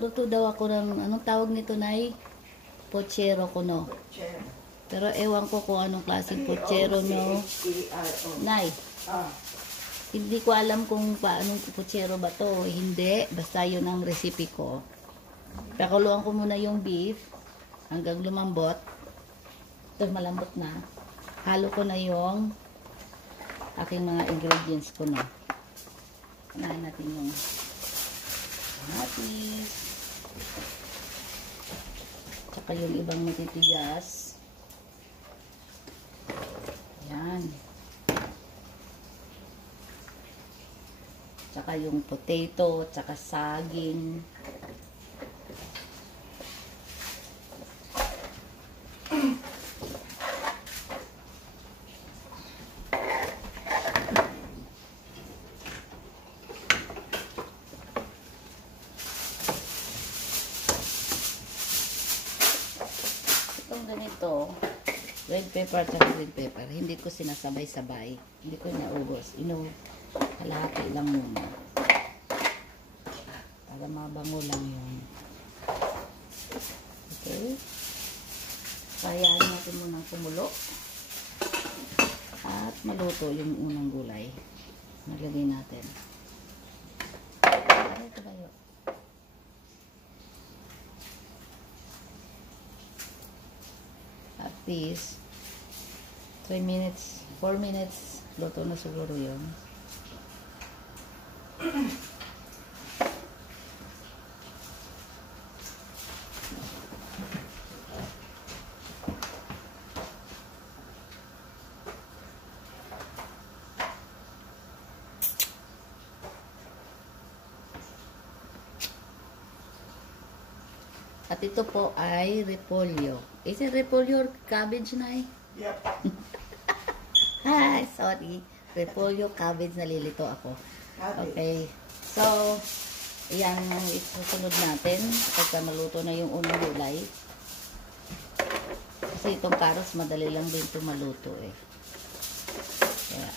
Luto daw ako ng, anong tawag nito, Nay? Pochero ko, no? Pochero. Pero ewan ko kung anong klaseng pochero, no? Nay, hindi ko alam kung paanong pochero ba to. Hindi, basta yun ang recipe ko. Pakuluan ko muna yung beef hanggang lumambot. Ito, malambot na. Halo ko na yung aking mga ingredients ko na. Unahin natin yung kamatis. Tsaka yung ibang matitigas. Yan. Tsaka yung potato, tsaka saging. Itong ganito, red pepper at green pepper, hindi ko sinasabay-sabay. Hindi ko naubos. Kalahati lang muna. Para mabango lang yun. Okay. Kayaan natin munang kumulo. At maluto yung unang gulay. Naglagay natin. Ito tayo. At least 3 minutes, 4 minutes, luto na siguro yun. At ito po ay repolyo. Is it repolyo or cabbage, Nay? Yep. Hi, sorry. Repolyo, cabbage, nalilito ako. Cabbage. Okay. So, yan ang isusunod natin kapag maluto na yung unang gulay. Kasi itong carrots, madali lang din ito maluto eh. Kaya,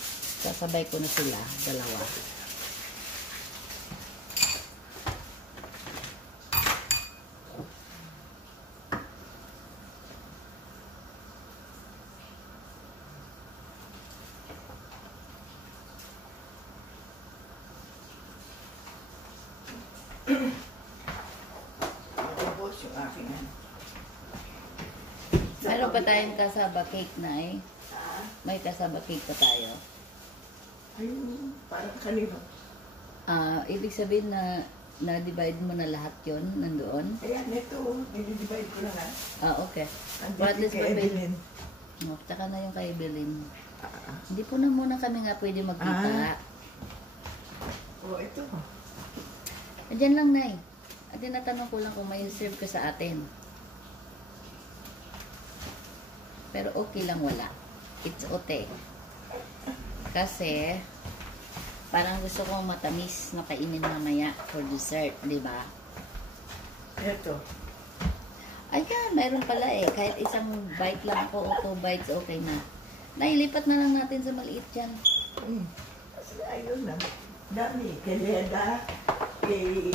sasabay ko na sila, dalawa. Matubos yung aking ano. Meron pa tayong kasaba cake na eh. May kasaba cake pa tayo. Ayun, parang kanino. Ibig sabihin na na-divide mo na lahat yon nandoon? Ayan, ito, nilidivide ko lang Okay. Andito But at least kay Evelyn. Tsaka na yung kay Evelyn. Hindi po na muna kami nga pwede magkita. Oh, ito. Diyan lang, Nay. At tinatanong ko lang kung may serve ka sa atin. Pero okay lang wala. It's okay. Kasi, parang gusto kong matamis na kainin mamaya for dessert, di ba? Ito. Ayan, mayroon pala eh. Kahit isang bite lang ako o 2 bites, okay na. Nailipat na lang natin sa maliit dyan. Kasi ayun na. Dami. Kay Leda, kay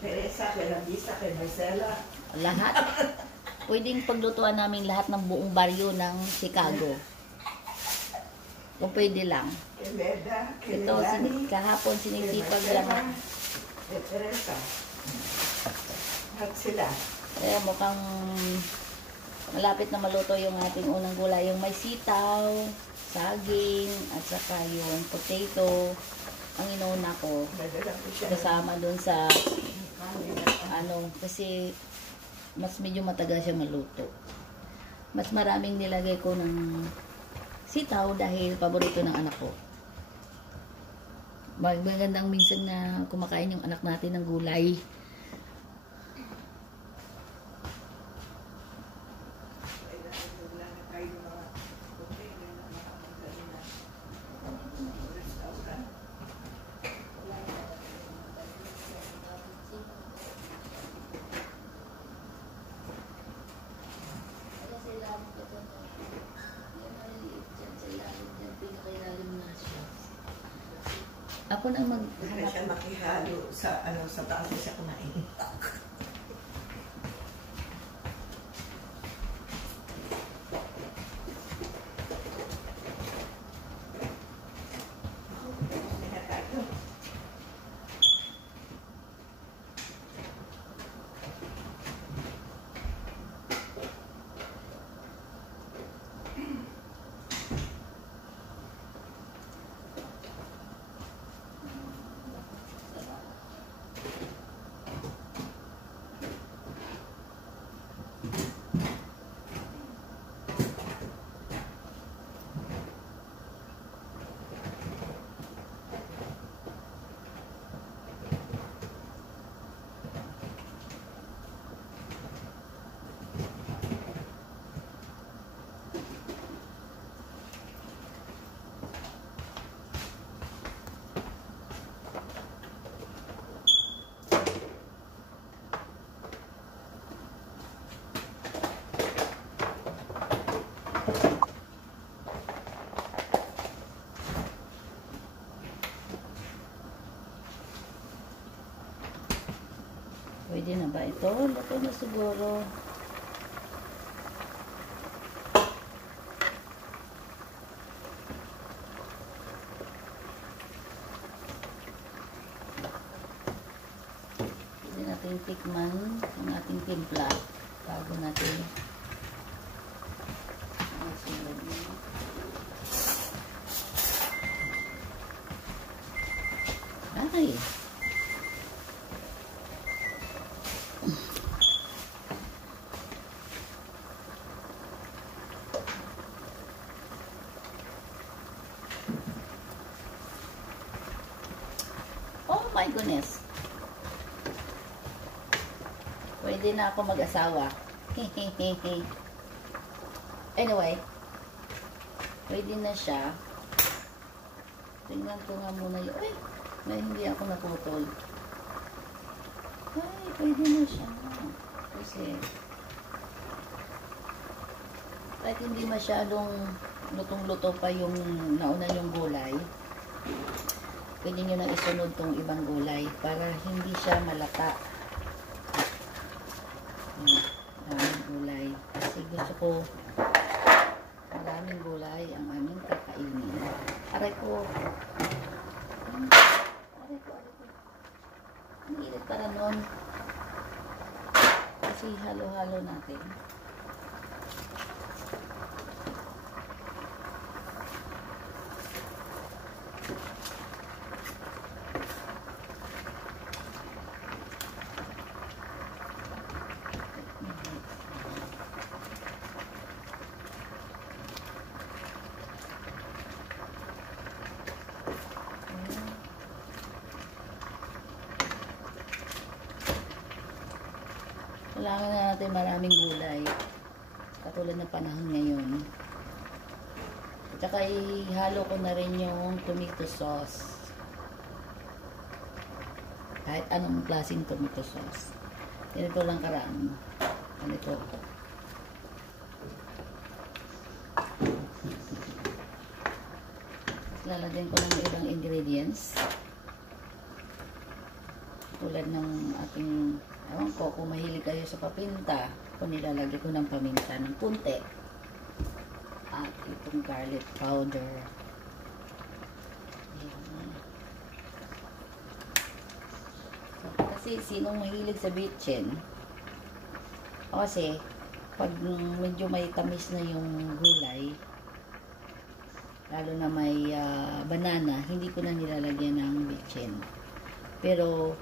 Teresa, kay Landisa, kay Marcela. Lahat. Pwedeng paglutuan namin lahat ng buong baryo ng Chicago. Kung pwede lang. Kay Leda, kay Ito, Lelani, kahapon kay sinisipag Marcela, lang. kay Teresa. Lahat sila. Kaya mukhang malapit na maluto yung ating unang gulay. Yung may sitaw, saging, at saka yung potato. Ang inuuna ko, Nadala ko siya. kasama dun sa kasi mas medyo matagal siya maluto. Mas maraming nilagay ko ng sitaw dahil paborito ng anak ko. Magandang minsan na kumakain yung anak natin ng gulay. Ako na Hindi siya makihalo sa sa taas siya kumain. Okay na siguro. Pwede natin tikman ang ating timpla bago natin masunod na. Ay! Oh my goodness! Pwede na ako mag-asawa. Anyway, pwede na siya. Tingnan ko nga muna yun. Ay! Na hindi ako naputol. Ay, pwede na siya. Kasi, kahit hindi masyadong lutong-luto pa yung nauna yung gulay, pwede nyo na isunod tong ibang gulay para hindi siya malata. Maraming gulay. Kasi gusto ko maraming gulay ang aming kakainin. Aray ko. Aray ko. Ang init para nun. Kasi halo-halo natin. Kailangan na natin maraming gulay. Katulad ng panahon ngayon. At saka ihalo ko na rin yung tomato sauce. Kahit anong klaseng tomato sauce. Ganito lang karaan. Ganito. Lalagyan ko ng ibang ingredients. Tulad ng ating, ewan ko, kung mahilig kayo sa papinta, kung nilalagay ko ng paminta ng punti. At itong garlic powder. Ayan. So, kasi sinong mahilig sa bitchin, kasi pag medyo may tamis na yung gulay, lalo na may banana, hindi ko na nilalagyan ng bitchin. Pero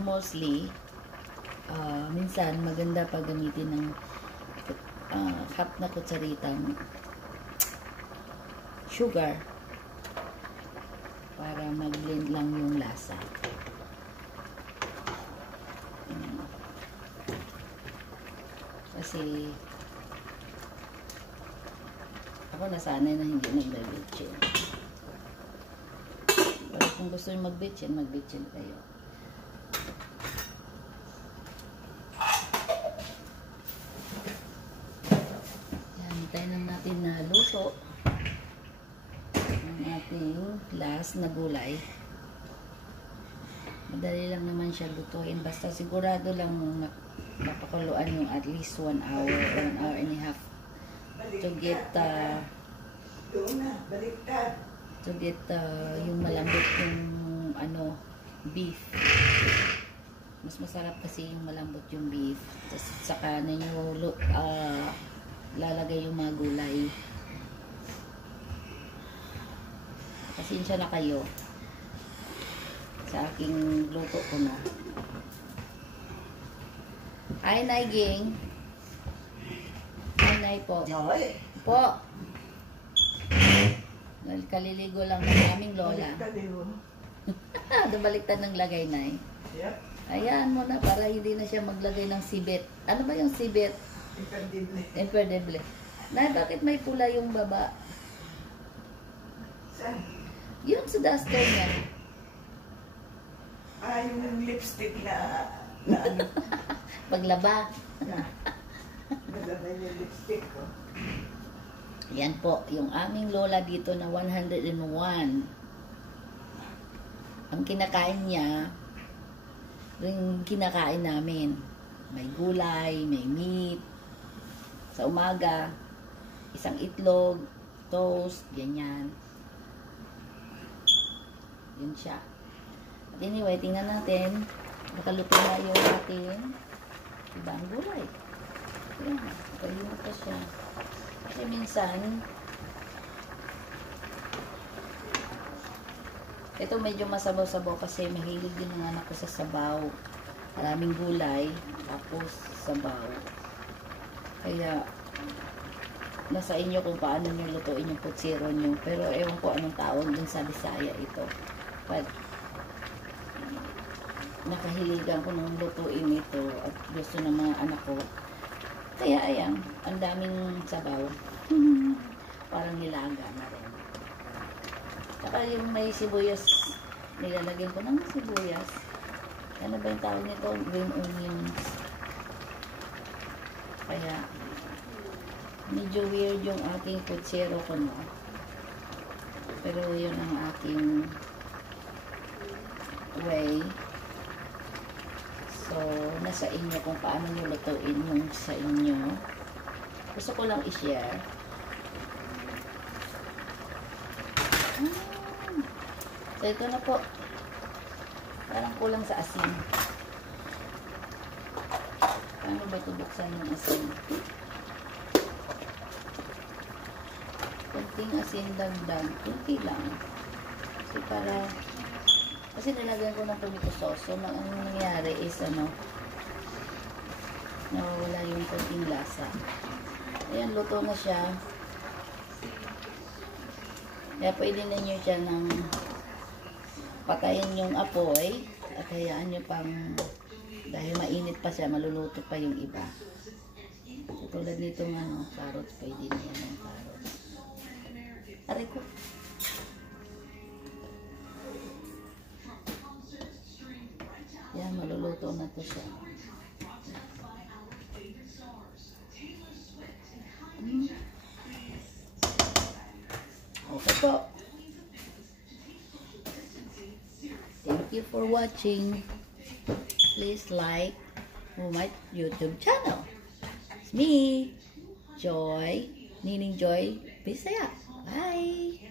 mostly, minsan maganda pag gamitin ng half na kutsaritang sugar para mag-blend lang yung lasa. Kasi ako nasanay na hindi nag-bitchin. Pero kung gusto nyo mag-bitchin kayo. Hintayin natin na luto ang ating last na gulay. Madali lang naman siya lutuin, basta sigurado lang napakuluan yung at least 1 hour or 1 hour and a half to get yung malambot yung beef. Mas masarap kasi yung malambot yung beef. Tapos saka na nyo lalagay yung mga gulay. Pasensya na kayo sa aking luto ko na. Hi, Nay Ging. Hi, Nay po. Joy. Po. Kaliligo lang ng aming lola. Baliktad ng lagay, Nay. Yep. Ayan mo na para hindi na siya maglagay ng sibit. Ano ba yung sibit? Imperdible. Nay, bakit may pula yung baba? Saan? Yung sa duster niya. Yung lipstick na ano. Paglaba. Nalabay yung lipstick ko. Yan po, yung aming lola dito na 101. Ang kinakain niya, yung kinakain namin. may gulay, may meat. Sa umaga, isang itlog, toast, ganyan. Yun siya. At anyway, tingnan natin. Nakaluto na yung ating ibang gulay. Ayan, nakalimutan siya. Kasi minsan, ito medyo masabaw-sabaw kasi mahilig din ng anak ko sa sabaw. Maraming gulay, tapos sabaw. Kaya, nasa inyo kung paano nyo lutuin yung putsiro nyo. Pero ewan ko anong tawag dun sa Bisaya ito. But, nakahiligan ko ng lutuin ito at gusto ng mga anak ko. Kaya ayan, ang daming sabaw. Parang nilaga na rin. Saka yung may sibuyas, nilalagyan ko ng sibuyas. Ano ba yung tawag nito? Green onions. Kaya, medyo weird yung aking putsero ko no. Pero yun ang aking way. So, nasa inyo kung paano nyo lutuin yung sa inyo. Gusto ko lang i-share. So, ito na po. Parang kulang sa asin. Paano ba ito buksan yung asin? Kunting asin dagdag. Kunti lang. Kasi nilagyan ko ng tomato sauce. So, ang nangyari is, nawawala yung kunting lasa. Ayan, luto na siya. Kaya pwede na nyo siya ng patayin yung apoy at hayaan nyo pang dahil mainit pa siya, maluluto pa yung iba. So, tulad nitong carrots, pwede na yan ng carrots. Aray ko. Yan, maluluto na to siya. Okay po. Thank you for watching. Please like my YouTube channel. It's me, Joy, Nining Joy Bisaya. Bye!